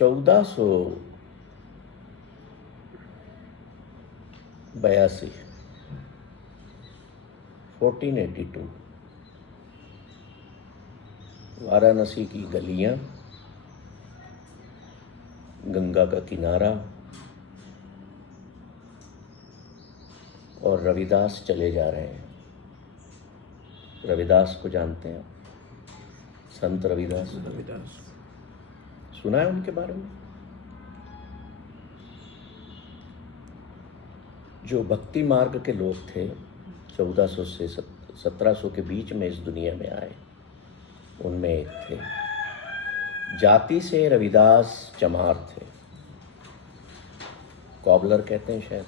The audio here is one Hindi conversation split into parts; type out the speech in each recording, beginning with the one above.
1482 1482 वाराणसी की गलियां, गंगा का किनारा, और रविदास चले जा रहे हैं। रविदास को जानते हैं? संत रविदास सुना है उनके बारे में? जो भक्ति मार्ग के लोग थे, 1400 से 1700 के बीच में इस दुनिया में आए, उनमें एक थे। जाति से रविदास चमार थे, कॉबलर कहते हैं शायद।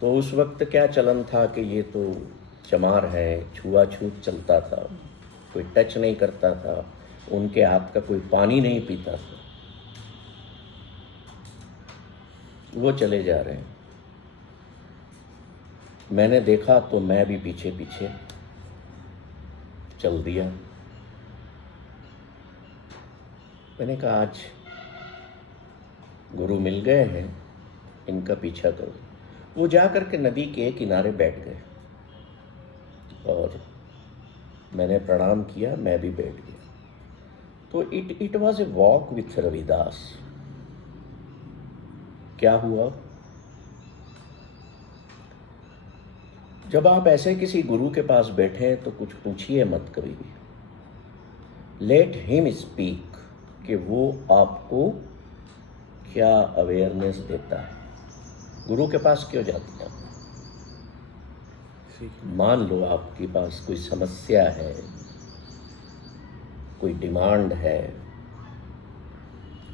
तो उस वक्त क्या चलन था कि ये तो चमार है, छुआछूत चलता था, कोई टच नहीं करता था, उनके हाथ का कोई पानी नहीं पीता था। वो चले जा रहे हैं। मैंने देखा तो मैं भी पीछे पीछे चल दिया। मैंने कहा आज गुरु मिल गए हैं, इनका पीछा करो। वो जा कर के नदी के किनारे बैठ गए और मैंने प्रणाम किया, मैं भी बैठ गया। तो it was a walk with Ravidas. क्या हुआ? जब आप ऐसे किसी गुरु के पास बैठे तो कुछ पूछिए मत कभी भी। लेट हिम स्पीक कि वो आपको क्या अवेयरनेस देता है। गुरु के पास क्यों जाते हैं? मान लो आपके पास कोई समस्या है, कोई डिमांड है,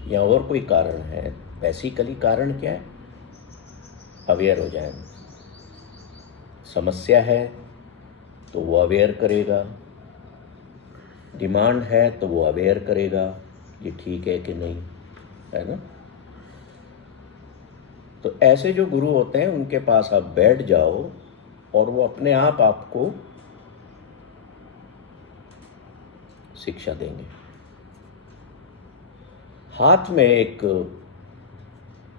या और कोई कारण है। बेसिकली कारण क्या है? अवेयर हो जाए। समस्या है तो वो अवेयर करेगा, डिमांड है तो वो अवेयर करेगा ये ठीक है कि नहीं, है ना। तो ऐसे जो गुरु होते हैं उनके पास आप बैठ जाओ और वो अपने आप आपको शिक्षा देंगे। हाथ में एक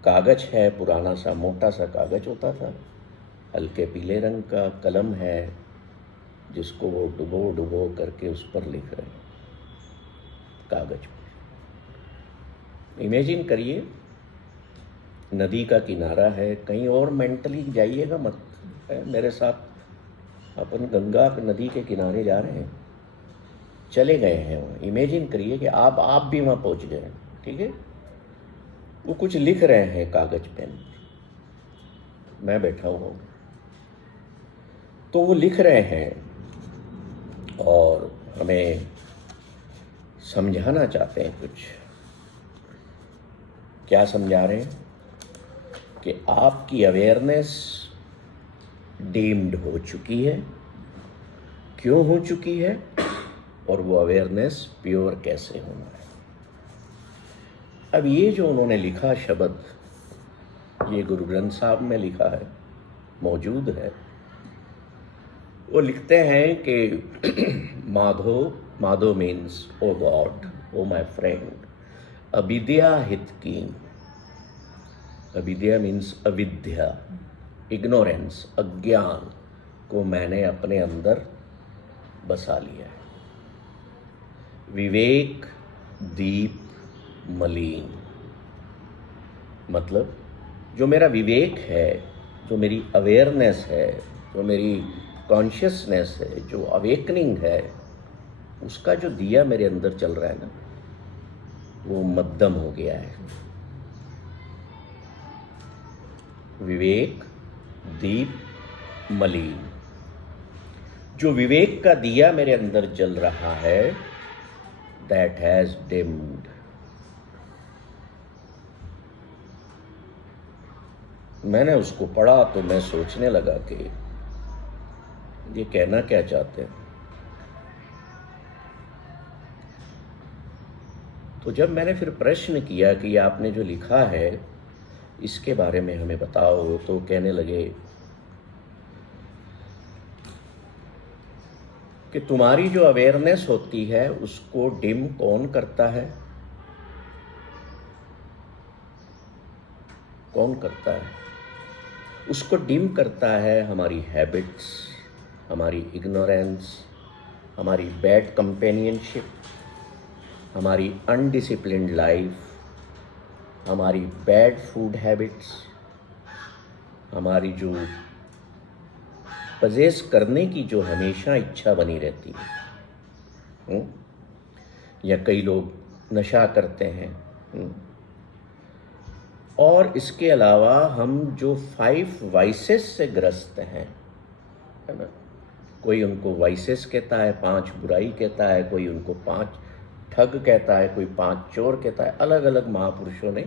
कागज है, पुराना सा मोटा सा कागज होता था, हल्के पीले रंग का कलम है, जिसको वो डुबो डुबो करके उस पर लिख रहे हैं कागज पर। इमेजिन करिए नदी का किनारा है, कहीं और मेंटली जाइएगा मत, मेरे साथ अपन गंगा नदी के किनारे जा रहे हैं, चले गए हैं वहाँ। इमेजिन करिए कि आप भी वहाँ पहुँच गए, ठीक है। वो कुछ लिख रहे हैं कागज पेन, मैं बैठा हुआ हूँ। तो वो लिख रहे हैं और हमें समझाना चाहते हैं कुछ। क्या समझा रहे हैं? कि आपकी अवेयरनेस डीम्ड हो चुकी है, क्यों हो चुकी है, और वो अवेयरनेस प्योर कैसे होना है। अब ये जो उन्होंने लिखा शब्द, ये गुरु ग्रंथ साहब में लिखा है, मौजूद है। वो लिखते हैं कि Madho means O God, O my friend, अविद्या हित कीन। अविद्या मीन्स अविद्या, इग्नोरेंस, अज्ञान को मैंने अपने अंदर बसा लिया है। विवेक दीप मलिन, मतलब जो मेरा विवेक है, जो मेरी अवेयरनेस है, जो मेरी कॉन्शियसनेस है, जो अवेकनिंग है, उसका जो दिया मेरे अंदर चल रहा है ना, वो मध्यम हो गया है। विवेक दीप मलिन, जो विवेक का दिया मेरे अंदर जल रहा है, दैट हैज डिम्ड। मैंने उसको पढ़ा तो मैं सोचने लगा कि ये कहना क्या चाहते हैं। तो जब मैंने फिर प्रश्न किया कि आपने जो लिखा है इसके बारे में हमें बताओ, तो कहने लगे कि तुम्हारी जो अवेयरनेस होती है उसको डिम कौन करता है? कौन करता है? उसको डिम करता है हमारी हैबिट्स, हमारी इग्नोरेंस, हमारी बैड कंपेनियनशिप, हमारी अनडिसिप्लिन्ड लाइफ, हमारी बैड फूड हैबिट्स, हमारी जो पजेस करने की जो हमेशा इच्छा बनी रहती है। या कई लोग नशा करते हैं। और इसके अलावा हम जो 5 वाइसेस से ग्रस्त हैं, है ना, कोई उनको वाइसेस कहता है, 5 बुराई कहता है, कोई उनको 5 ठग कहता है, कोई 5 चोर कहता है। अलग अलग महापुरुषों ने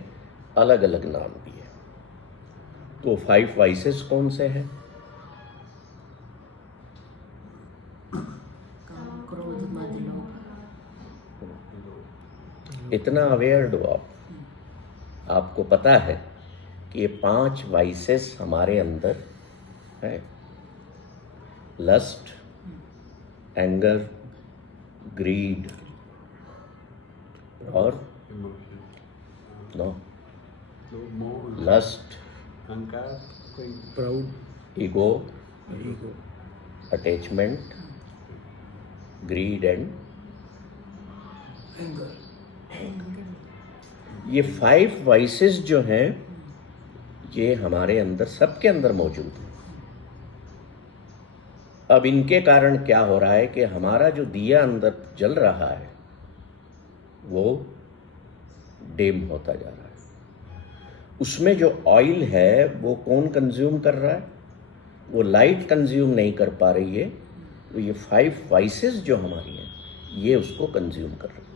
अलग अलग नाम दिए। तो 5 वाइसेस कौन से हैं? क्रोध, मद, लोभ। इतना अवेयर हो आपको पता है कि ये 5 वाइसेस हमारे अंदर है। लस्ट, एंगर, ग्रीड और no lust, proud, ego, attachment, greed and ये 5 वाइसेस जो हैं ये हमारे अंदर, सबके अंदर मौजूद है। अब इनके कारण क्या हो रहा है कि हमारा जो दिया अंदर जल रहा है वो डिम होता जा रहा है। उसमें जो ऑयल है वो कौन कंज्यूम कर रहा है? वो लाइट कंज्यूम नहीं कर पा रही है, तो ये 5 वाइसेस जो हमारी हैं ये उसको कंज्यूम कर रही है।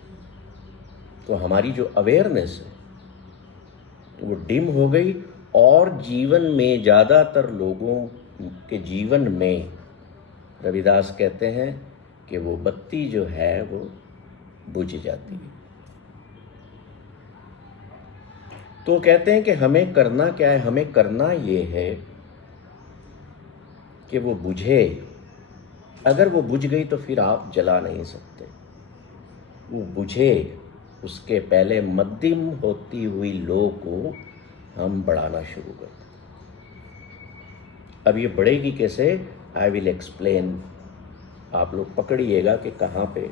तो हमारी जो अवेयरनेस है तो वो डिम हो गई। और जीवन में ज़्यादातर लोगों के जीवन में रविदास कहते हैं कि वो बत्ती जो है वो बुझ जाती है। तो कहते हैं कि हमें करना क्या है? हमें करना ये है कि वो बुझे। अगर वो बुझ गई तो फिर आप जला नहीं सकते। वो बुझे, उसके पहले मध्यम होती हुई लो को हम बढ़ाना शुरू कर दें। अब ये बढ़ेगी कैसे? I will explain. आप लोग पकड़िएगा कि कहाँ पे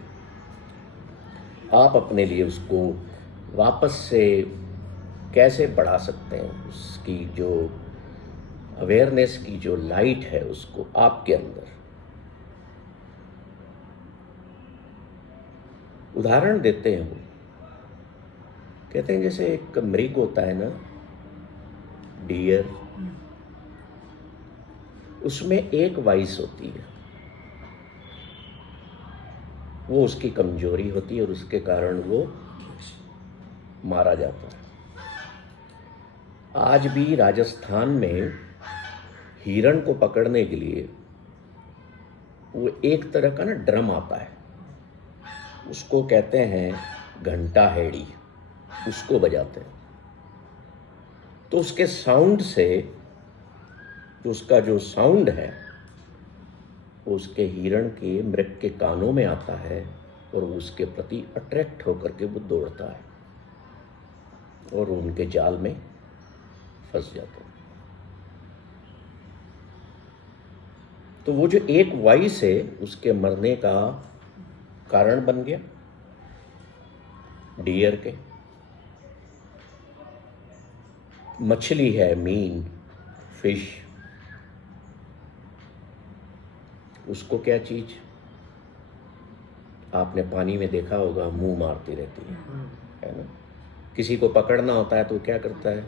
आप अपने लिए उसको वापस से कैसे बढ़ा सकते हैं। उसकी जो अवेयरनेस की जो लाइट है उसको आपके अंदर। उदाहरण देते हैं। वो कहते हैं जैसे एक मृग होता है ना, डियर, उसमें एक वाइस होती है, वो उसकी कमजोरी होती है और उसके कारण वो मारा जाता है। आज भी राजस्थान में हिरण को पकड़ने के लिए वो एक तरह का ना ड्रम आता है, उसको कहते हैं घंटा हेड़ी, उसको बजाते हैं। तो उसके साउंड से, तो उसका जो साउंड है वो उसके हिरण के, मृग के कानों में आता है और वो उसके प्रति अट्रैक्ट होकर के वो दौड़ता है और उनके जाल में फंस जाता है। तो वो जो एक वॉइस है उसके मरने का कारण बन गया डियर के। मछली है, मीन, फिश, उसको क्या चीज आपने पानी में देखा होगा, मुंह मारती रहती है ना। किसी को पकड़ना होता है तो क्या करता है?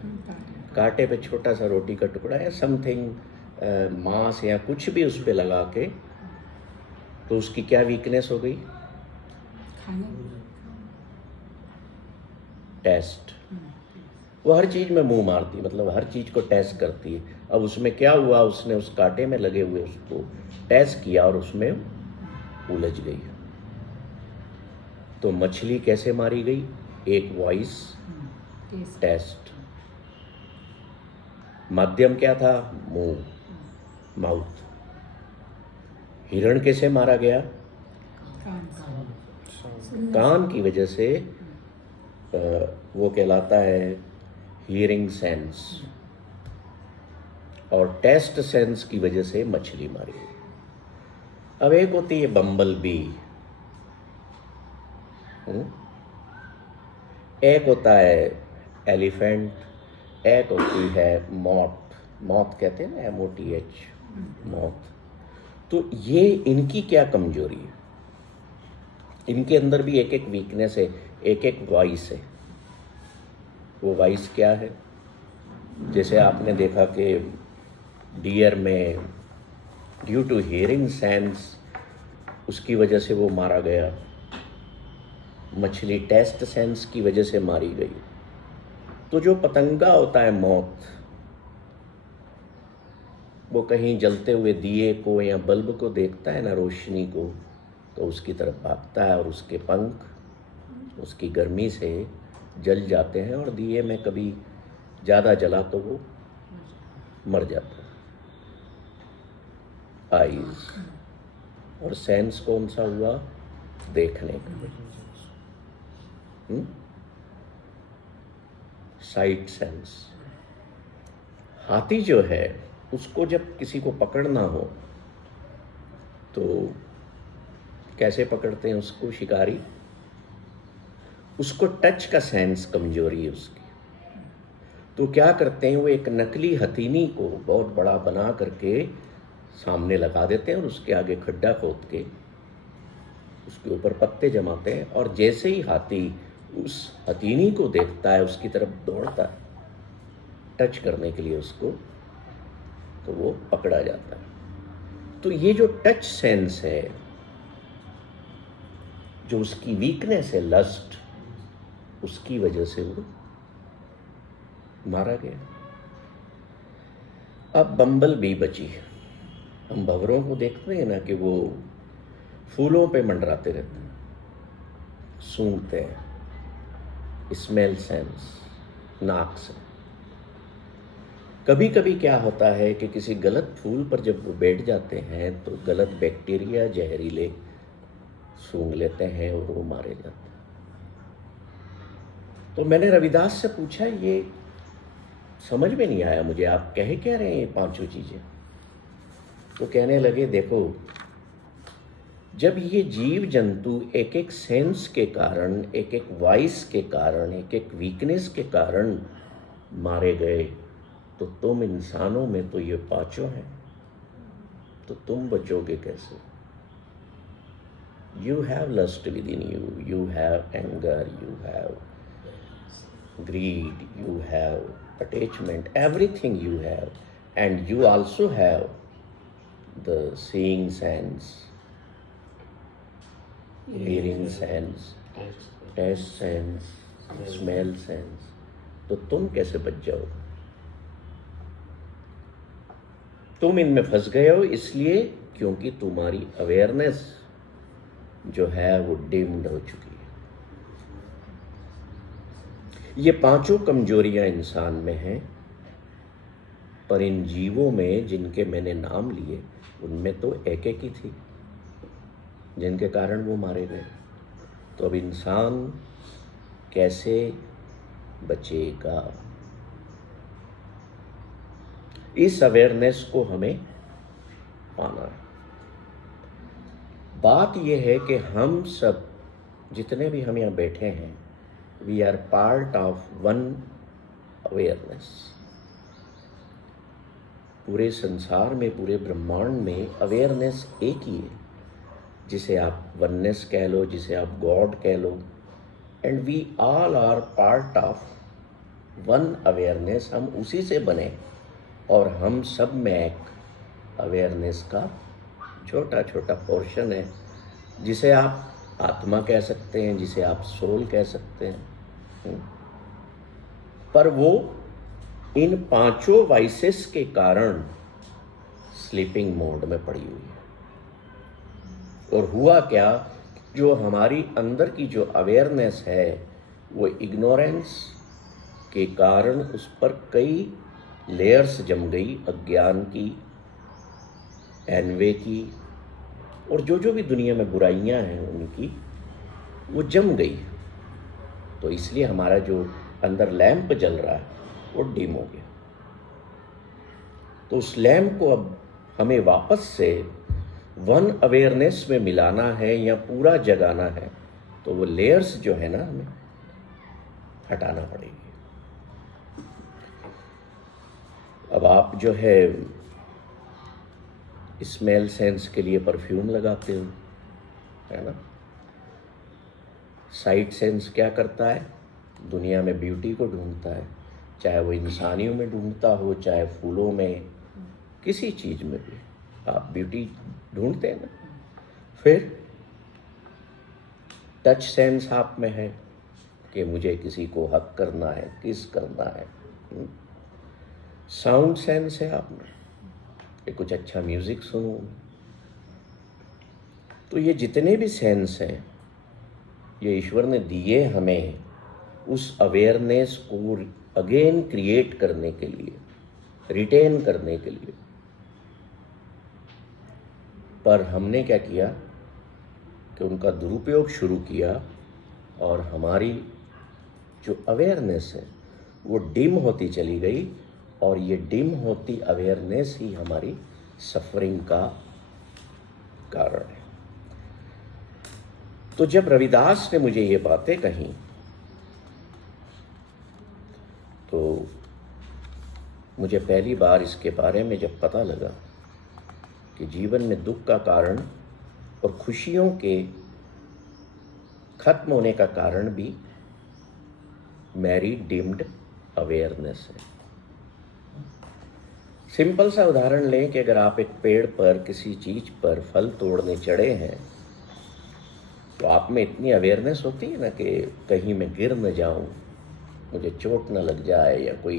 कांटे पे छोटा सा रोटी का टुकड़ा या समथिंग, मांस या कुछ भी उस पे लगा के, तो उसकी क्या वीकनेस हो गई? टेस्ट। वो हर चीज में मुंह मारती, मतलब हर चीज को टेस्ट करती है। अब उसमें क्या हुआ? उसने उस कांटे में लगे हुए उसको टेस्ट किया और उसमें उलझ गई। तो मछली कैसे मारी गई? एक वॉइस, टेस्ट। माध्यम क्या था? मुंह, माउथ। हिरण कैसे मारा गया? कान की वजह से वो कहलाता है हियरिंग सेंस और टेस्ट सेंस की वजह से मछली मारी गई। अब एक होती है बम्बल बी, एक होता है एलिफेंट, एक होती है मॉथ। मॉथ कहते हैं ना, MOTH, मॉथ। तो ये इनकी क्या कमजोरी है? इनके अंदर भी एक एक वीकनेस है, एक एक वाइस है। वो वाइस क्या है? जैसे आपने देखा कि डियर में ड्यू टू हियरिंग सेंस उसकी वजह से वो मारा गया, मछली टेस्ट सेंस की वजह से मारी गई। तो जो पतंगा होता है मौत, वो कहीं जलते हुए दिए को या बल्ब को देखता है ना, रोशनी को, तो उसकी तरफ भागता है और उसके पंख उसकी गर्मी से जल जाते हैं और दिए में कभी ज़्यादा जला तो वो मर जाता है। आईज और सेंस कौन सा हुआ? देखने का, साइट सेंस। हाथी जो है उसको जब किसी को पकड़ना हो तो कैसे पकड़ते हैं उसको शिकारी? उसको टच का सेंस कमजोरी है उसकी। तो क्या करते हैं, वो एक नकली हथीनी को बहुत बड़ा बना करके सामने लगा देते हैं और उसके आगे खड्डा खोद के उसके ऊपर पत्ते जमाते हैं, और जैसे ही हाथी उस हथीनी को देखता है उसकी तरफ दौड़ता है टच करने के लिए उसको, तो वो पकड़ा जाता है। तो ये जो टच सेंस है, जो उसकी वीकनेस है लस्ट, उसकी वजह से वो मारा गया। अब बम्बल बी बची। हम भंवरों को देखते हैं ना कि वो फूलों पे मंडराते रहते हैं, सूंघते हैं, स्मेल सेंस नाक से। कभी कभी क्या होता है कि किसी गलत फूल पर जब वो बैठ जाते हैं तो गलत बैक्टीरिया जहरीले सूंघ लेते हैं और वो मारे जाते हैं। तो मैंने रविदास से पूछा, ये समझ में नहीं आया मुझे, आप कह रहे हैं ये पांचों चीजें? तो कहने लगे, देखो, जब ये जीव जंतु एक एक सेंस के कारण, एक एक वाइस के कारण, एक एक वीकनेस के कारण मारे गए, तो तुम इंसानों में तो ये पांचों हैं, तो तुम बचोगे कैसे? You have lust within you, you have anger, you have greed, you have attachment, everything you have, and you also have the seeing sense, hearing sense, taste sense, smell sense. तो तुम कैसे बच जाओगे? तुम इनमें फंस गए हो इसलिए क्योंकि तुम्हारी अवेयरनेस जो है वो डिम्ड हो चुकी है। ये पांचों कमजोरियां इंसान में हैं, पर इन जीवों में जिनके मैंने नाम लिए उनमें तो एक एक ही थी जिनके कारण वो मारे गए। तो अब इंसान कैसे बचेगा? इस अवेयरनेस को हमें पाना है। बात यह है कि हम सब जितने भी हम यहाँ बैठे हैं, we are part of one awareness. पूरे संसार में, पूरे ब्रह्मांड में अवेयरनेस एक ही है, जिसे आप वननेस कह लो, जिसे आप गॉड कह लो, and we all are part of one awareness. हम उसी से बने और हम सब में एक अवेयरनेस का छोटा छोटा पोर्शन है, जिसे आप आत्मा कह सकते हैं, जिसे आप सोल कह सकते हैं। पर वो इन पांचों वाइसेस के कारण स्लीपिंग मोड में पड़ी हुई है। और हुआ क्या, जो हमारी अंदर की जो अवेयरनेस है वो इग्नोरेंस के कारण उस पर कई लेयर्स जम गई, अज्ञान की, एनवे की, और जो भी दुनिया में बुराइयां हैं उनकी, वो जम गई। तो इसलिए हमारा जो अंदर लैंप जल रहा है वो डिम हो गया। तो उस लैम्प को अब हमें वापस से वन अवेयरनेस में मिलाना है या पूरा जगाना है, तो वो लेयर्स जो है ना हमें हटाना पड़ेगी। अब आप जो है स्मेल सेंस के लिए परफ्यूम लगाते हो, है ना। साइट सेंस क्या करता है? दुनिया में ब्यूटी को ढूंढता है, चाहे वो इंसानियों में ढूंढता हो, चाहे फूलों में, किसी चीज़ में भी आप ब्यूटी ढूंढते हैं ना। फिर टच सेंस आप में है कि मुझे किसी को हक करना है, किस करना है। साउंड सेंस है आप में कि कुछ अच्छा म्यूजिक सुनूं। तो ये जितने भी सेंस हैं ये ईश्वर ने दिए हमें उस अवेयरनेस को अगेन क्रिएट करने के लिए, रिटेन करने के लिए। पर हमने क्या किया कि उनका दुरुपयोग शुरू किया और हमारी जो अवेयरनेस है वो डिम होती चली गई, और ये डिम होती अवेयरनेस ही हमारी सफरिंग का कारण है। तो जब रविदास ने मुझे ये बातें कही तो मुझे पहली बार इसके बारे में जब पता लगा कि जीवन में दुख का कारण और खुशियों के खत्म होने का कारण भी मेरी डिम्ड अवेयरनेस है। सिंपल सा उदाहरण लें कि अगर आप एक पेड़ पर किसी चीज पर फल तोड़ने चढ़े हैं तो आप में इतनी अवेयरनेस होती है ना कि कहीं मैं गिर न जाऊं, मुझे चोट न लग जाए या कोई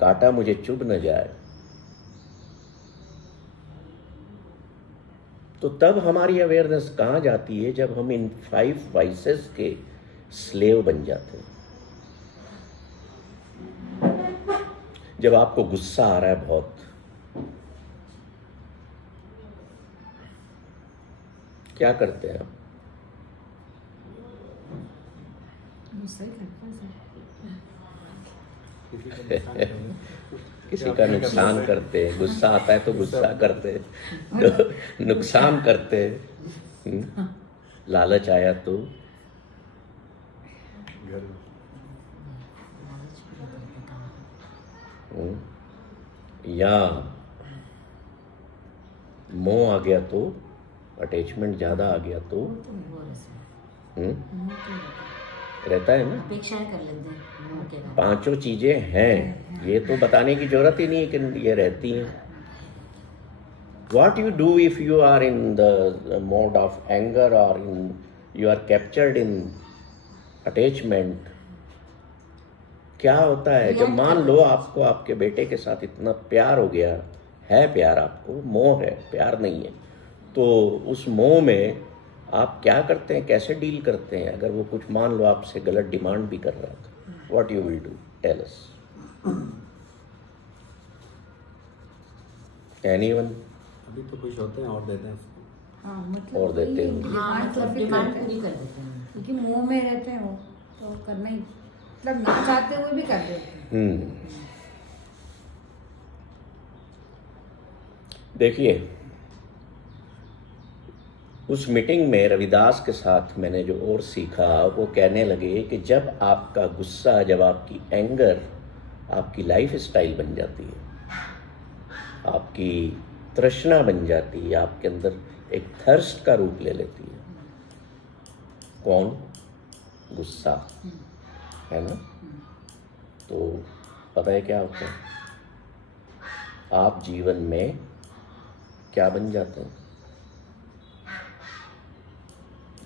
कांटा मुझे चुभ न जाए। तो तब हमारी अवेयरनेस कहाँ जाती है? जब हम इन 5 वाइसेस के स्लेव बन जाते हैं। जब आपको गुस्सा आ रहा है बहुत, क्या करते हैं आप? किसी का नुकसान करते हैं। गुस्सा आता है तो गुस्सा करते हैं, तो नुकसान करते हैं। लालच आया तो या मोह आ गया तो, अटैचमेंट ज्यादा आ गया तो रहता है ना। अपेक्षाएं कर लेते हैं मुंह के कारण। 5 चीजें हैं, ये तो बताने की जरूरत ही नहीं है कि ये रहती हैं। What you do if you are in the mode of anger or you are captured in attachment? क्या होता है जब मान लो आपको आपके बेटे के साथ इतना प्यार हो गया है, प्यार आपको, मोह है, प्यार नहीं है, तो उस मोह में आप क्या करते हैं, कैसे डील करते हैं? अगर वो कुछ मान लो आपसे गलत डिमांड भी कर रहा था, what you will do? Tell us. Anyone? अभी तो खुश होते हैं और देते हैं उसको। हाँ, मतलब और देते हैं। हाँ, डिमांड मतलब fulfill डिमांड करते हैं। पूरी कर देते हैं। क्योंकि मुंह में रहते हैं वो, तो करना ही, मतलब ना चाहते हुए भी कर देते हैं। देखिए, उस मीटिंग में रविदास के साथ मैंने जो और सीखा, वो कहने लगे कि जब आपका गुस्सा, जब आपकी एंगर आपकी लाइफ स्टाइल बन जाती है, आपकी तृष्णा बन जाती है, आपके अंदर एक थर्स्ट का रूप ले लेती है। कौन? गुस्सा, है ना। तो पता है क्या होता है? आप जीवन में क्या बन जाते हैं?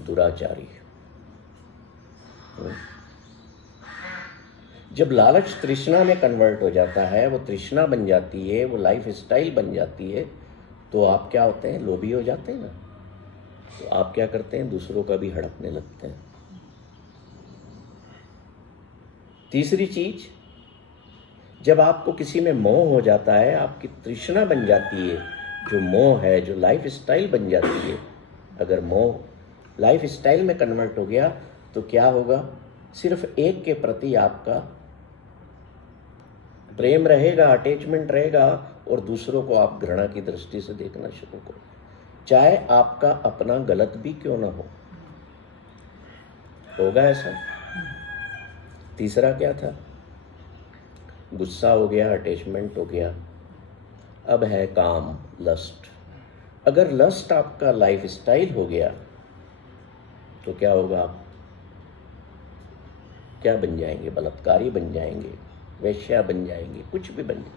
दुराचारी। जब लालच तृष्णा में कन्वर्ट हो जाता है, वो तृष्णा बन जाती है, वो लाइफ स्टाइल बन जाती है, तो आप क्या होते हैं? लोभी हो जाते हैं ना। तो आप क्या करते हैं? दूसरों का भी हड़पने लगते हैं। तीसरी चीज, जब आपको किसी में मोह हो जाता है, आपकी तृष्णा बन जाती है, जो मोह है, जो लाइफ स्टाइल बन जाती है, अगर मोह लाइफ स्टाइल में कन्वर्ट हो गया तो क्या होगा? सिर्फ एक के प्रति आपका प्रेम रहेगा, अटैचमेंट रहेगा, और दूसरों को आप घृणा की दृष्टि से देखना शुरू करो, चाहे आपका अपना गलत भी क्यों ना हो। होगा ऐसा। तीसरा क्या था? गुस्सा हो गया, अटैचमेंट हो गया, अब है काम, लस्ट। अगर लस्ट आपका लाइफ स्टाइल हो गया तो क्या होगा? आप क्या बन जाएंगे? बलात्कारी बन जाएंगे, वेश्या बन जाएंगे, कुछ भी बन जाएंगे।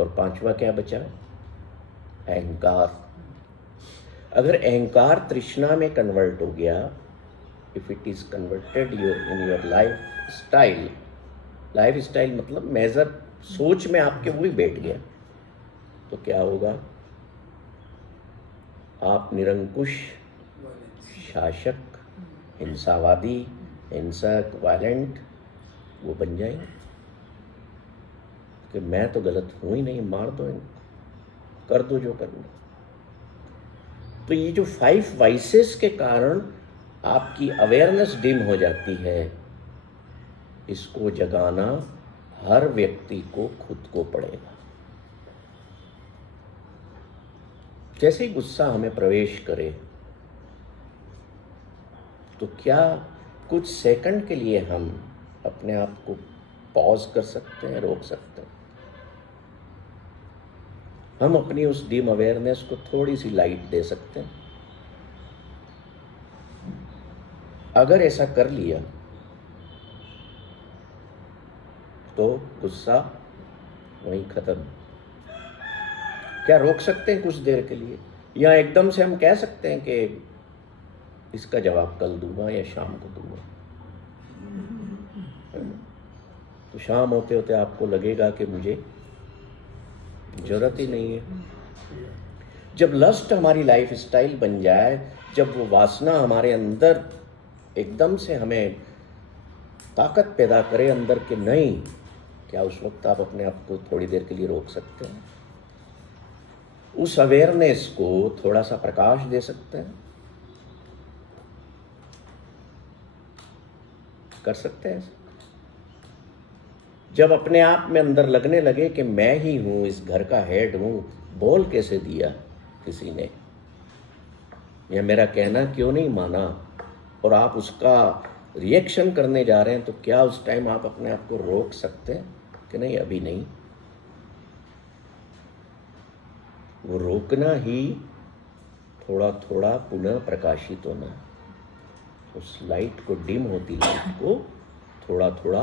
और पांचवा क्या बचा? अहंकार। अगर अहंकार तृष्णा में कन्वर्ट हो गया, if it is converted in your life style मतलब मेजर, सोच में आपके वही बैठ गया, तो क्या होगा? आप निरंकुश, शासक, हिंसावादी, हिंसक, वायलेंट वो बन जाएंगे कि मैं तो गलत हूं ही नहीं, मार दो इनको, कर दो जो करना। तो ये जो 5 वाइसेस के कारण आपकी अवेयरनेस डिम हो जाती है, इसको जगाना हर व्यक्ति को खुद को पड़ेगा। जैसे ही गुस्सा हमें प्रवेश करे तो क्या कुछ सेकंड के लिए हम अपने आप को पॉज कर सकते हैं, रोक सकते हैं? हम अपनी उस डीम अवेयरनेस को थोड़ी सी लाइट दे सकते हैं। अगर ऐसा कर लिया तो गुस्सा वहीं खत्म। क्या रोक सकते हैं कुछ देर के लिए, या एकदम से हम कह सकते हैं कि इसका जवाब कल दूंगा या शाम को दूंगा? तो शाम होते होते आपको लगेगा कि मुझे जरूरत ही नहीं है। जब लस्ट हमारी लाइफ स्टाइल बन जाए, जब वो वासना हमारे अंदर एकदम से हमें ताकत पैदा करे अंदर के, नहीं, क्या उस वक्त आप अपने आप को थोड़ी देर के लिए रोक सकते हैं? उस अवेयरनेस को थोड़ा सा प्रकाश दे सकते हैं? कर सकते हैं? जब अपने आप में अंदर लगने लगे कि मैं ही हूं, इस घर का हेड हूं, बोल कैसे दिया किसी ने, या मेरा कहना क्यों नहीं माना, और आप उसका रिएक्शन करने जा रहे हैं, तो क्या उस टाइम आप अपने आप को रोक सकते हैं कि नहीं, अभी नहीं? वो रोकना ही थोड़ा थोड़ा पुनः प्रकाशित होना, उस लाइट को, डिम होती लाइट को थोड़ा थोड़ा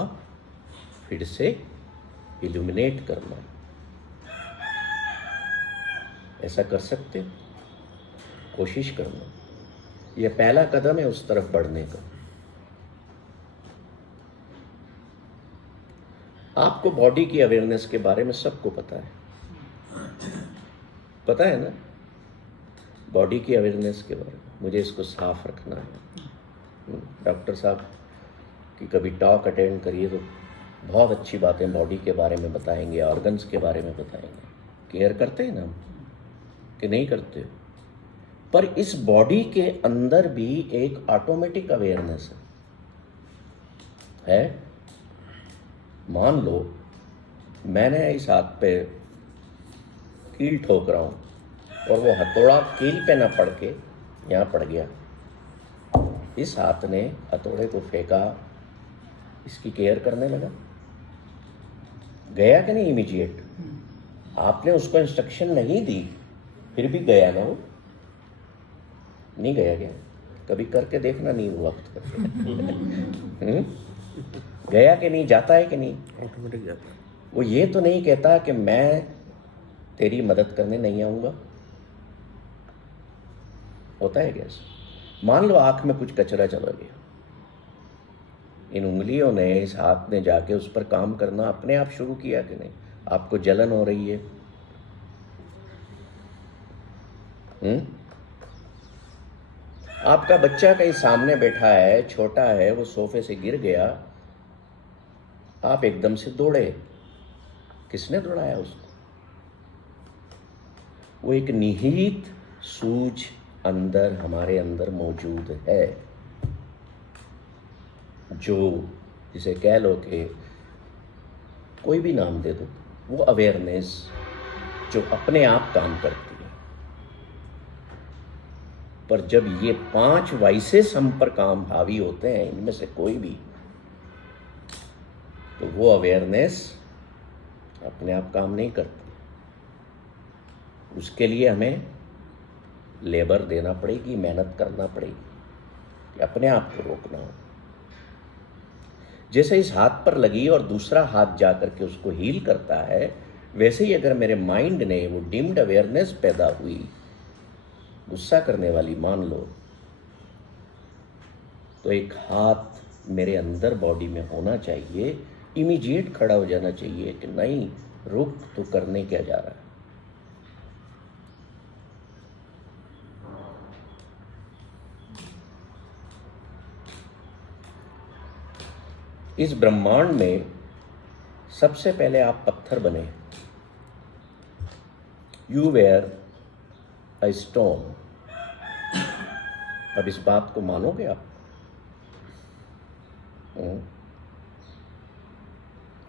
फिर से इल्यूमिनेट करना। ऐसा कर सकते हैं? कोशिश करना। यह पहला कदम है उस तरफ बढ़ने का। आपको बॉडी की अवेयरनेस के बारे में सबको पता है ना? बॉडी की अवेयरनेस के बारे में मुझे इसको साफ रखना है। डॉक्टर साहब की कभी टॉक अटेंड करिए तो बहुत अच्छी बातें बॉडी के बारे में बताएंगे, ऑर्गन्स के बारे में बताएंगे। केयर करते हैं ना हम कि नहीं करते? पर इस बॉडी के अंदर भी एक ऑटोमेटिक अवेयरनेस है। मान लो मैंने इस हाथ पे कील ठोक रहा हूं और वो हथौड़ा कील पे ना पड़ के यहाँ पड़ गया। इस हाथ ने हथौड़े को फेंका, इसकी केयर करने लगा, गया कि नहीं इमीडिएट? आपने उसको इंस्ट्रक्शन नहीं दी, फिर भी गया ना वो? नहीं गया क्या? कभी करके देखना, नहीं वो वक्त करके गया कि नहीं? जाता है कि नहीं? ऑटोमेटिक जाता है। वो ये तो नहीं कहता कि मैं तेरी मदद करने नहीं आऊंगा। होता है कैसे? मान लो आंख में कुछ कचरा चला गया, इन उंगलियों ने, इस हाथ ने जाके उस पर काम करना अपने आप शुरू किया कि नहीं? आपको जलन हो रही है, आपका बच्चा कहीं सामने बैठा है, छोटा है, वो सोफे से गिर गया, आप एकदम से दौड़े, किसने दौड़ाया उसको? वो एक निहित सूझ अंदर, हमारे अंदर मौजूद है, जो जिसे कह लो कि कोई भी नाम दे दो, वो अवेयरनेस जो अपने आप काम करती है। पर जब ये 5 वाइसेस हम पर काम हावी होते हैं, इनमें से कोई भी, तो वो अवेयरनेस अपने आप काम नहीं करती। उसके लिए हमें लेबर देना पड़ेगी, मेहनत करना पड़ेगी कि अपने आप को रोकना हो। जैसे इस हाथ पर लगी और दूसरा हाथ जा करके उसको हील करता है, वैसे ही अगर मेरे माइंड ने वो डिम्ड अवेयरनेस पैदा हुई, गुस्सा करने वाली मान लो, तो एक हाथ मेरे अंदर बॉडी में होना चाहिए, इमीडिएट खड़ा हो जाना चाहिए कि नहीं, रुक, तो करने क्या जा रहा है। इस ब्रह्मांड में सबसे पहले आप पत्थर बने, यू वेयर अ स्टोन। अब इस बात को मानोगे आप?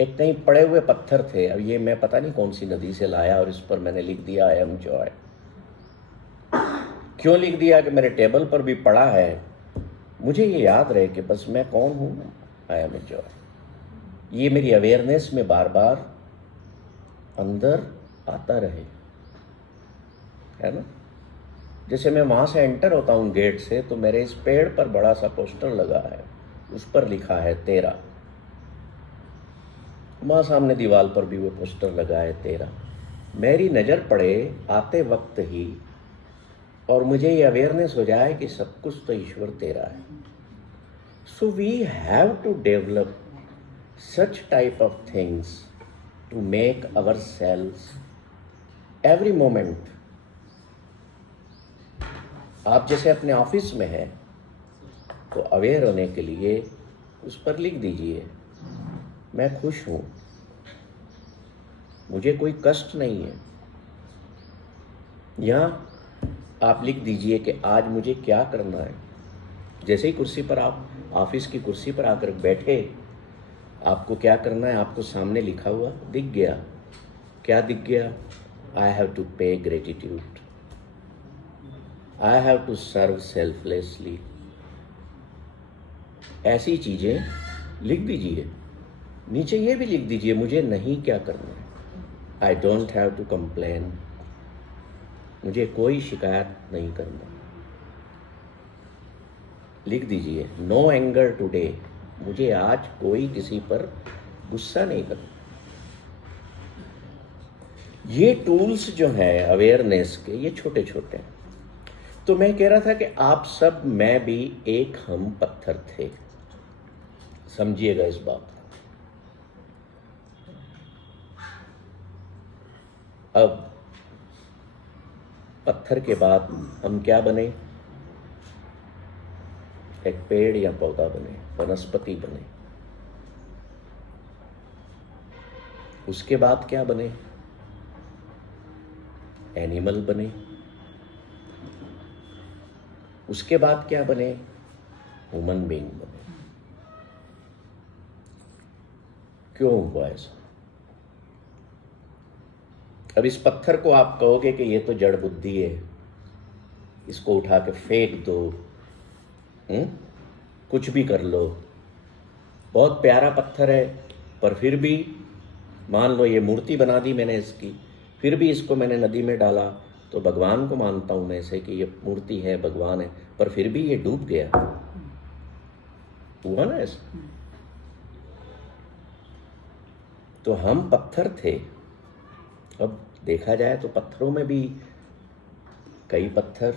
एक कहीं पड़े हुए पत्थर थे, अब ये मैं पता नहीं कौन सी नदी से लाया और इस पर मैंने लिख दिया आई एम जॉय। क्यों लिख दिया कि मेरे टेबल पर भी पड़ा है, मुझे ये याद रहे कि बस मैं कौन हूं, आई एम जॉय। ये मेरी अवेयरनेस में बार बार अंदर आता रहे, है ना। जैसे मैं वहां से एंटर होता हूं गेट से, तो मेरे इस पेड़ पर बड़ा सा पोस्टर लगा है, उस पर लिखा है तेरा। वहां सामने दीवार पर भी वो पोस्टर लगा है तेरा। मेरी नज़र पड़े आते वक्त ही और मुझे ये अवेयरनेस हो जाए कि सब कुछ तो ईश्वर तेरा है। So we have to develop such type of things to make ourselves every moment। आप जैसे अपने ऑफिस में हैं, तो अवेयर होने के लिए उस पर लिख दीजिए मैं खुश हूँ, मुझे कोई कष्ट नहीं है। या आप लिख दीजिए कि आज मुझे क्या करना है। जैसे ही कुर्सी पर आप ऑफिस की कुर्सी पर आकर बैठे, आपको क्या करना है, आपको सामने लिखा हुआ दिख गया। क्या दिख गया? I have to pay gratitude, I have to serve selflessly. ऐसी चीजें लिख दीजिए। नीचे ये भी लिख दीजिए मुझे नहीं क्या करना है, I don't have to complain, मुझे कोई शिकायत नहीं करना। लिख दीजिए नो एंगर टुडे, मुझे आज कोई किसी पर गुस्सा नहीं करना। ये टूल्स जो हैं अवेयरनेस के, ये छोटे छोटे हैं। तो मैं कह रहा था कि आप सब, मैं भी, एक हम पत्थर थे। समझिएगा इस बात को। अब पत्थर के बाद हम क्या बने? एक पेड़ या पौधा बने, वनस्पति बने। उसके बाद क्या बने? एनिमल बने। उसके बाद क्या बने? ह्यूमन बीइंग बने। क्यों हुआ ऐसा? अब इस पत्थर को आप कहोगे कि ये तो जड़ बुद्धि है, इसको उठा के फेंक दो, कुछ भी कर लो। बहुत प्यारा पत्थर है, पर फिर भी मान लो ये मूर्ति बना दी मैंने इसकी, फिर भी इसको मैंने नदी में डाला, तो भगवान को मानता हूं मैं इसे कि ये मूर्ति है, भगवान है, पर फिर भी ये डूब गया। हुआ ना ऐसा? तो हम पत्थर थे। अब देखा जाए तो पत्थरों में भी कई पत्थर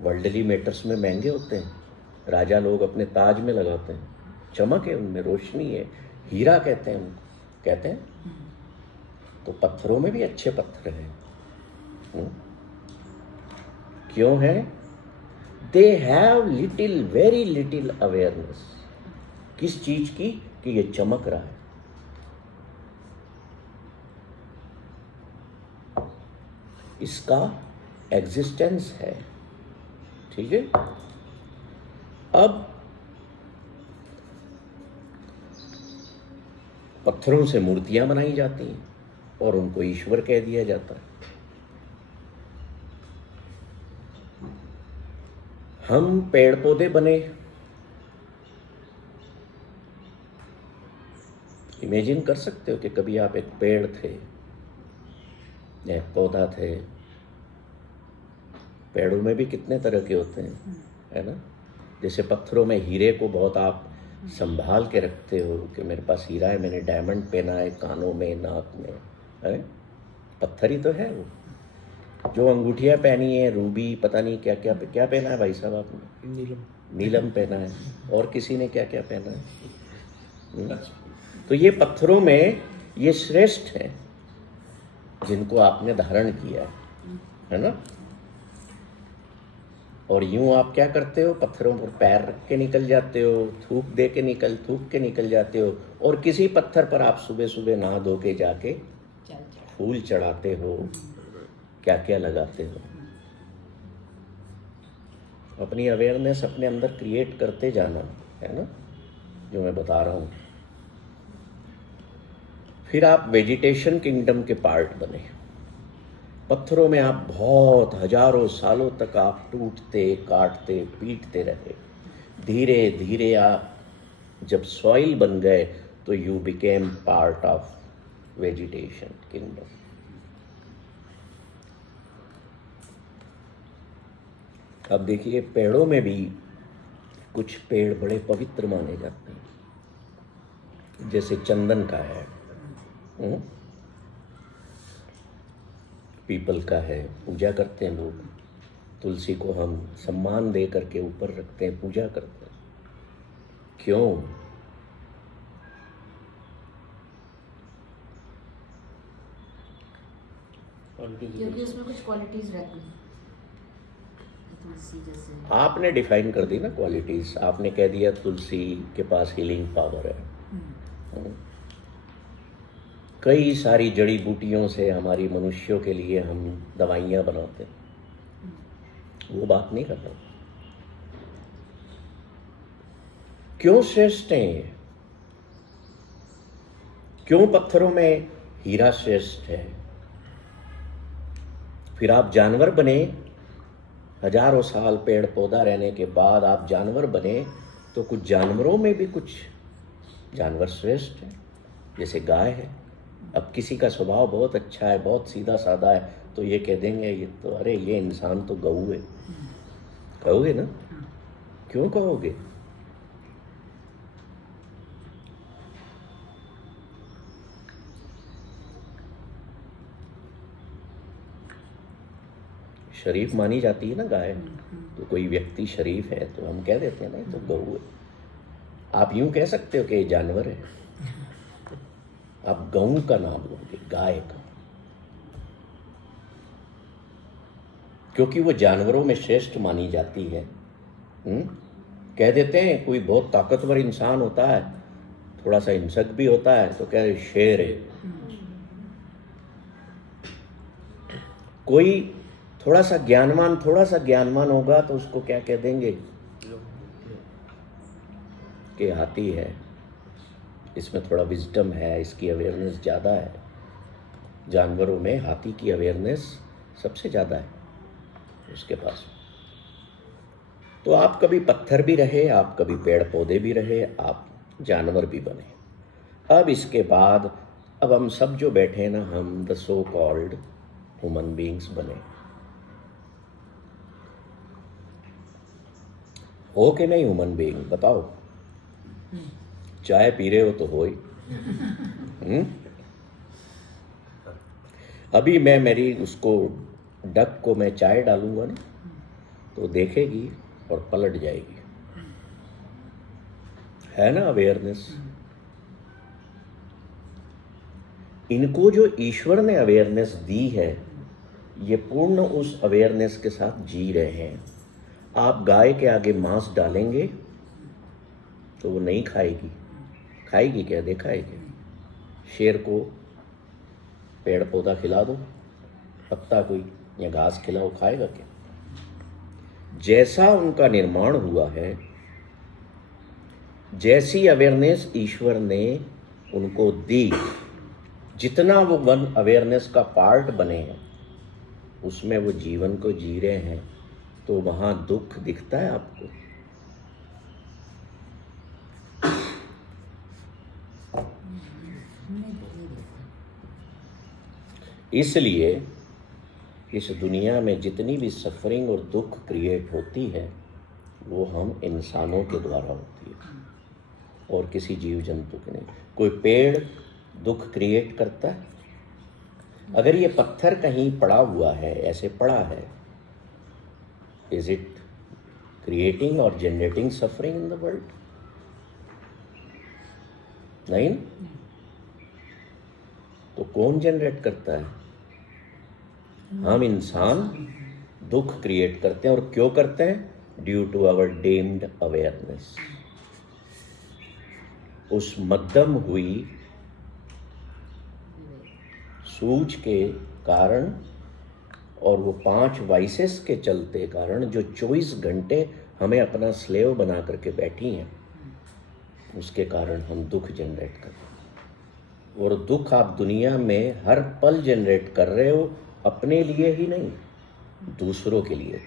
वर्ल्डली मैटर्स में महंगे होते हैं। राजा लोग अपने ताज में लगाते हैं, चमक है उनमें, रोशनी है, हीरा कहते हैं उनको, कहते हैं। तो पत्थरों में भी अच्छे पत्थर हैं। क्यों है? They have little, very little awareness. किस चीज की? कि ये चमक रहा है। इसका एग्जिस्टेंस है। ठीक है। अब पत्थरों से मूर्तियां बनाई जाती हैं और उनको ईश्वर कह दिया जाता है। हम पेड़ पौधे बने। इमेजिन कर सकते हो कि कभी आप एक पेड़ थे, एक पौधा थे। पेड़ों में भी कितने तरह के होते हैं, है ना। जैसे पत्थरों में हीरे को बहुत आप संभाल के रखते हो कि मेरे पास हीरा है, मैंने डायमंड पहना है कानों में, नाक में, है। पत्थर ही तो है वो। जो अंगूठियां पहनी है, रूबी, पता नहीं क्या क्या क्या पहना है भाई साहब आपने? नीलम पहना है। और किसी ने क्या क्या पहना है? तो ये पत्थरों में ये श्रेष्ठ हैं जिनको आपने धारण किया है ना। और यूं आप क्या करते हो, पत्थरों पर पैर रख के निकल जाते हो, थूक के निकल जाते हो। और किसी पत्थर पर आप सुबह सुबह नहा धो के जाके फूल चढ़ाते हो, क्या क्या लगाते हो। अपनी अवेयरनेस अपने अंदर क्रिएट करते जाना है ना, जो मैं बता रहा हूँ। फिर आप वेजिटेशन किंगडम के पार्ट बने। पत्थरों में आप बहुत हजारों सालों तक आप टूटते, काटते, पीटते रहे। धीरे धीरे आप जब सॉइल बन गए तो you became part of vegetation kingdom. अब देखिए, पेड़ों में भी कुछ पेड़ बड़े पवित्र माने जाते हैं, जैसे चंदन का है, पीपल का है, पूजा करते हैं लोग। तुलसी को हम सम्मान दे करके ऊपर रखते हैं, पूजा करते हैं। क्यों? क्योंकि उसमें कुछ क्वालिटीज रहती हैं। तुलसी जैसे आपने डिफाइन कर दी ना क्वालिटीज। आपने कह दिया तुलसी के पास हीलिंग पावर है। कई सारी जड़ी बूटियों से हमारी मनुष्यों के लिए हम दवाइयाँ बनाते हैं, वो बात नहीं कर रहा। क्यों श्रेष्ठ हैं ये? क्यों पत्थरों में हीरा श्रेष्ठ है? फिर आप जानवर बने, हजारों साल पेड़ पौधा रहने के बाद आप जानवर बने, तो कुछ जानवरों में भी कुछ जानवर श्रेष्ठ हैं, जैसे गाय है। अब किसी का स्वभाव बहुत अच्छा है, बहुत सीधा साधा है, तो ये कह देंगे ये तो, अरे ये इंसान तो गऊ है। कहोगे ना? क्यों कहोगे? शरीफ मानी जाती है ना गाय। तो कोई व्यक्ति शरीफ है तो हम कह देते हैं ना तो गऊ है। आप यूं कह सकते हो कि ये जानवर है, आप गऊ का नाम लोगे, गाय का, क्योंकि वो जानवरों में श्रेष्ठ मानी जाती है। कह देते हैं कोई बहुत ताकतवर इंसान होता है, थोड़ा सा हिंसक भी होता है, तो कह रहे शेर है। कोई थोड़ा सा ज्ञानवान होगा तो उसको क्या कह देंगे कि हाथी है, इसमें थोड़ा विजडम है, इसकी अवेयरनेस ज़्यादा है। जानवरों में हाथी की अवेयरनेस सबसे ज़्यादा है उसके पास। तो आप कभी पत्थर भी रहे, आप कभी पेड़ पौधे भी रहे, आप जानवर भी बने। अब इसके बाद अब हम सब जो बैठे हैं ना, हम the so called human beings बने। हो कि नहीं ह्यूमन बीइंग? बताओ। चाय पी रहे हो तो हो ही। अभी मैं मेरी उसको डक को मैं चाय डालूंगा ना, तो देखेगी और पलट जाएगी, है ना अवेयरनेस। इनको जो ईश्वर ने अवेयरनेस दी है, ये पूर्ण उस अवेयरनेस के साथ जी रहे हैं। आप गाय के आगे मांस डालेंगे तो वो नहीं खाएगी। खाएगी क्या? देखा है क्या? शेर को पेड़ पौधा खिला दो, पत्ता कोई या घास खिलाओ, खाएगा क्या? जैसा उनका निर्माण हुआ है, जैसी अवेयरनेस ईश्वर ने उनको दी, जितना वो वन अवेयरनेस का पार्ट बने हैं उसमें वो जीवन को जी रहे हैं, तो वहाँ दुख दिखता है आपको? इसलिए इस दुनिया में जितनी भी सफरिंग और दुख क्रिएट होती है वो हम इंसानों के द्वारा होती है और किसी जीव जंतु के नहीं। कोई पेड़ दुख क्रिएट करता है? अगर ये पत्थर कहीं पड़ा हुआ है, ऐसे पड़ा है, इज इट क्रिएटिंग और generating suffering in the world? नहीं। तो कौन जनरेट करता है? हम इंसान दुख क्रिएट करते हैं। और क्यों करते हैं? Due to our deemed awareness. उस मध्यम हुई सूझ के कारण और वो 5 वाइसेस के चलते कारण जो 24 घंटे हमें अपना स्लेव बना करके बैठी हैं, उसके कारण हम दुख जनरेट कर रहे हैं। और दुख आप दुनिया में हर पल जनरेट कर रहे हो, अपने लिए ही नहीं, दूसरों के लिए।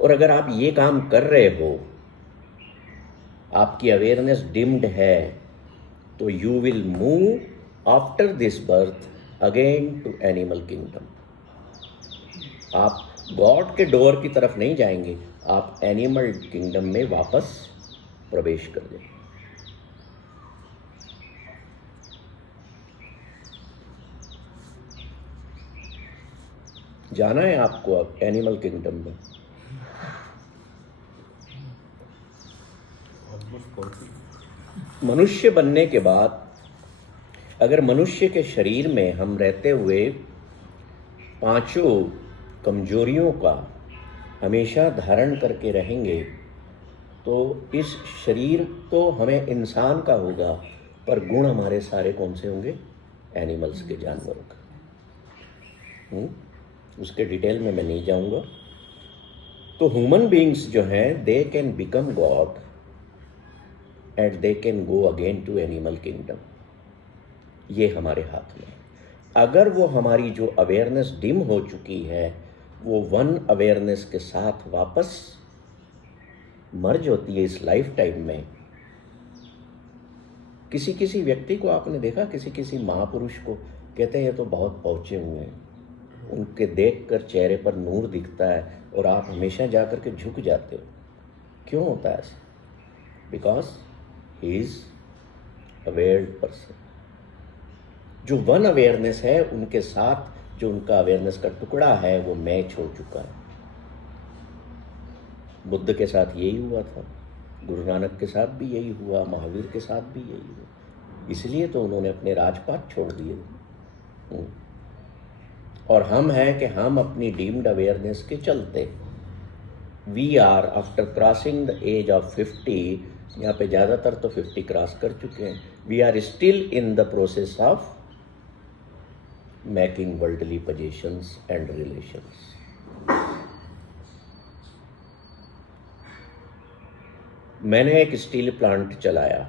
और अगर आप ये काम कर रहे हो, आपकी अवेयरनेस डिम्ड है, तो you will move after this birth again to animal kingdom. आप गॉड के डोर की तरफ नहीं जाएंगे, आप एनिमल किंगडम में वापस प्रवेश कर जाएंगे। जाना है आपको अब एनिमल किंगडम में? मनुष्य बनने के बाद अगर मनुष्य के शरीर में हम रहते हुए 5 कमजोरियों का हमेशा धारण करके रहेंगे, तो इस शरीर तो हमें इंसान का होगा, पर गुण हमारे सारे कौन से होंगे? एनिमल्स के, जानवरों का। उसके डिटेल में मैं नहीं जाऊंगा। तो ह्यूमन बीइंग्स जो हैं, they can become God and they can go again to animal kingdom. ये हमारे हाथ में। अगर वो हमारी जो अवेयरनेस डिम हो चुकी है, वो वन अवेयरनेस के साथ वापस मर्ज होती है इस लाइफ टाइम में। किसी व्यक्ति को आपने देखा, किसी महापुरुष को, कहते हैं ये तो बहुत पहुंचे हुए हैं, उनके देखकर चेहरे पर नूर दिखता है और आप हमेशा जाकर के झुक जाते हो। क्यों होता है ऐसा? Because he is अवेयर्ड person. जो वन अवेयरनेस है, उनके साथ जो उनका अवेयरनेस का टुकड़ा है, वो मैच हो चुका है। बुद्ध के साथ यही हुआ था, गुरु नानक के साथ भी यही हुआ, महावीर के साथ भी यही हुआ। इसलिए तो उन्होंने अपने राजपाट छोड़ दिए। और हम हैं कि हम अपनी डीम्ड अवेयरनेस के चलते, we are after crossing the age of 50, यहाँ पे ज़्यादातर तो 50 क्रॉस कर चुके हैं, we are still in the process of making worldly positions and relations. मैंने एक स्टील प्लांट चलाया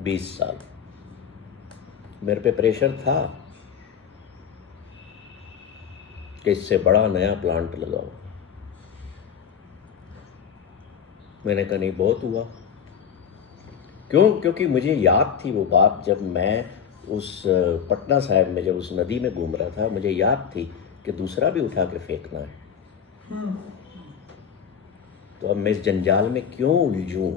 20 साल। मेरे पे प्रेशर था कि इससे बड़ा नया प्लांट लगाओ। मैंने कहा नहीं, बहुत हुआ। क्यों? क्योंकि मुझे याद थी वो बात, जब मैं उस पटना साहिब में जब उस नदी में घूम रहा था, मुझे याद थी कि दूसरा भी उठा के फेंकना है। तो अब मैं इस जंजाल में क्यों उलझूं?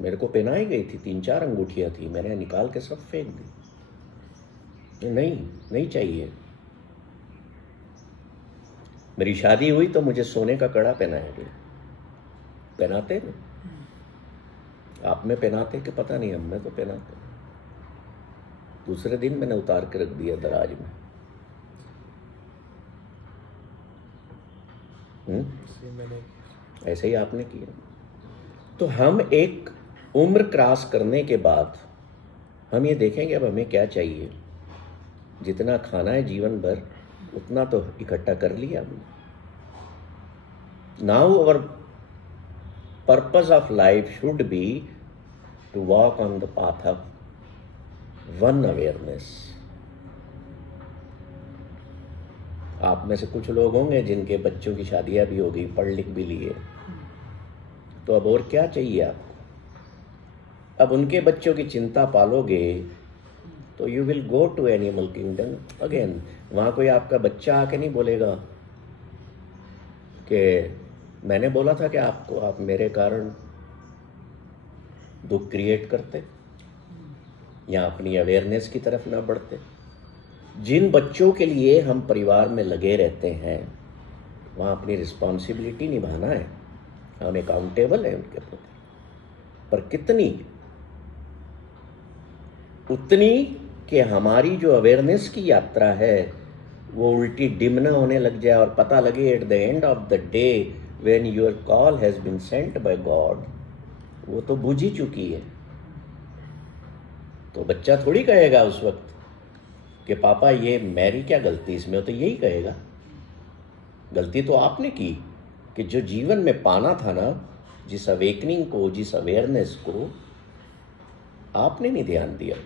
मेरे को पहनाई गई थी, 3-4 अंगूठियां थी, मैंने निकाल के सब फेंक दी। नहीं चाहिए। मेरी शादी हुई तो मुझे सोने का कड़ा पहनाया गया। पहनाते ना आप में पहनाते कि पता नहीं, हम में तो पहनाते। दूसरे दिन मैंने उतार के रख दिया दराज में। ऐसे ही आपने किया। तो हम एक उम्र क्रॉस करने के बाद हम ये देखेंगे अब हमें क्या चाहिए। जितना खाना है जीवन भर, उतना तो इकट्ठा कर लिया हमने। Now our purpose of life should be to walk on the path of one awareness. आप में से कुछ लोग होंगे जिनके बच्चों की शादियां भी हो गई, पढ़ लिख भी लिए, तो अब और क्या चाहिए आपको? अब उनके बच्चों की चिंता पालोगे तो you will go to animal kingdom again. वहां कोई आपका बच्चा आके नहीं बोलेगा कि मैंने बोला था कि आपको, आप मेरे कारण दुख क्रिएट करते या अपनी अवेयरनेस की तरफ ना बढ़ते. जिन बच्चों के लिए हम परिवार में लगे रहते हैं वहाँ अपनी रिस्पॉन्सिबिलिटी निभाना है, हम अकाउंटेबल है उनके प्रति, पर कितनी? उतनी कि हमारी जो अवेयरनेस की यात्रा है वो उल्टी डिम ना होने लग जाए और पता लगे at the end of the day when your call has been sent by God वो तो बुझ ही चुकी है. तो बच्चा थोड़ी कहेगा उस वक्त कि पापा ये मेरी क्या गलती इसमें, तो यही कहेगा गलती तो आपने की कि जो जीवन में पाना था ना, जिस अवेकनिंग को, जिस अवेयरनेस को आपने नहीं ध्यान दिया.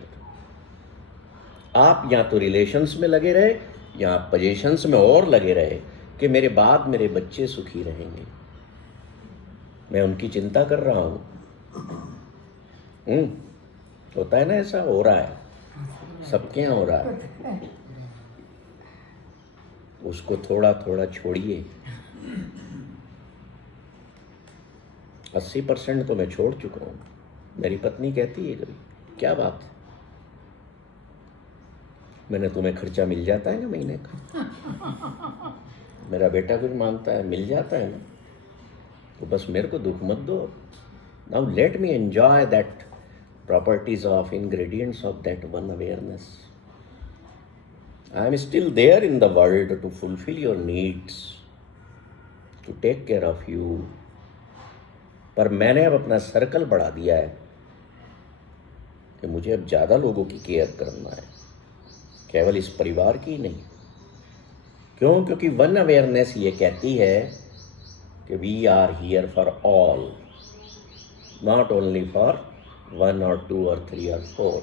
आप या तो रिलेशंस में लगे रहे या पोजीशंस में और लगे रहे कि मेरे बाद मेरे बच्चे सुखी रहेंगे, मैं उनकी चिंता कर रहा हूँ. होता है ना, ऐसा हो रहा है, सबके यहाँ हो रहा है. उसको थोड़ा थोड़ा छोड़िए. 80% तो मैं छोड़ चुका हूँ. मेरी पत्नी कहती है कभी, क्या बात है, मैंने तुम्हें खर्चा मिल जाता है ना महीने का. मेरा बेटा कुछ मांगता है, मिल जाता है ना, तो बस मेरे को दुख मत दो. Now let me enjoy that properties of ingredients of that one awareness. I am still there in the world to fulfill your needs, to take care of you. पर मैंने अब अपना सर्कल बढ़ा दिया है कि मुझे अब ज़्यादा लोगों की केयर करना है, केवल इस परिवार की नहीं. क्यों? क्योंकि वन अवेयरनेस ये कहती है कि we are here for all, not only for 1 or 2 or 3 or 4.